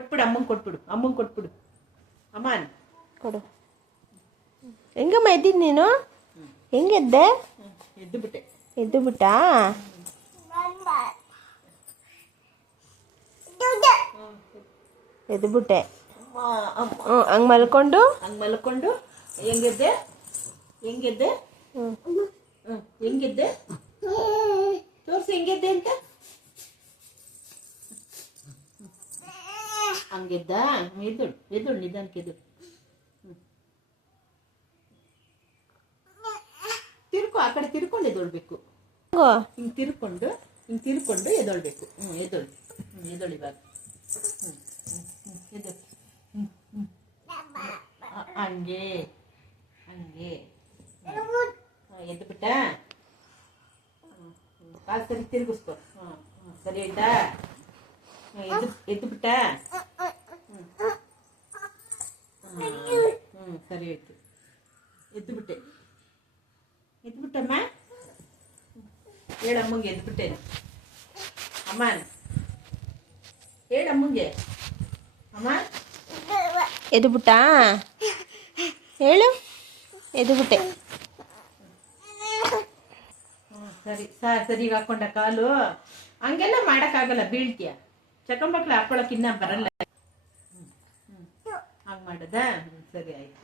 ಕೊಟ್ಬಿಡು ಅಮ್ಮಂಗೆ ಕೊಟ್ಬಿಡು ಅಮ್ಮನ್ ಕೊಡು. ಹೆಂಗಮ್ಮ ಎದ್ದಿದ್ದು ನೀನು? ಹೆಂಗೆದ್ದೆ? ಎದ್ದು ಬಿಟ್ಟಾ? ಎದ್ದು ಬಿಟ್ಟೆ. ಹಂಗೆ ಮಲ್ಕೊಂಡು ಹೆಂಗೆದ್ದೆ ತೋರ್ಸಿ ಹೆಂಗೆದ್ದೆ ಅಂತ. ಹಂಗೆದ್ದ ಎದ್ದಳು ನಿಧಾನಕ್ಕೆ ಎದ್ದಳು. ತಿರ್ಕೊ ಆ ಕಡೆ ತಿರ್ಕೊಂಡು ಎದ್ದೊಳ್ಬೇಕು. ಹಿಂಗೆ ತಿರ್ಕೊಂಡು ಎದ್ದೊಳ್ಬೇಕು. ಎದ್ದೊಳು ಇವಾಗ. ಎದ್ದಳು. ಹಂಗೆ ಎದ್ದು ಬಿಟ್ಟ. ಕಾಲು ಸರಿ ತಿರುಗಿಸ್ಕೊ. ಸರಿ ಆಯ್ತಾ? ಎದ್ದು ಬಿಟ್ಟ. ಸರಿ ಆಯ್ತು. ಎದ್ದು ಬಿಟ್ಟಮ್ಮ. ಹೇಳಮ್ಮಂಗೆ ಎದ್ದು ಬಿಟ್ಟೇನು ಅಮ್ಮ. ಹೇಳಮ್ಮಂಗೆ ಅಮ್ಮ. ಎದ್ದು ಬಿಟ್ಟಾ? ಹೇಳು. ಎದ್ದು ಬಿಟ್ಟೆ. ಸರಿ ಹಾಕೊಂಡ ಕಾಲು. ಹಂಗೆಲ್ಲ ಮಾಡೋಕ್ಕಾಗಲ್ಲ, ಬೀಳ್ತೀಯ. ಚಕಮಕ್ಳು ಹಾಕೊಳಕ್ ಇನ್ನ ಬರಲ್ಲ. ಹಂಗೆ ಮಾಡದ. ಸರಿ ಆಯ್ತು.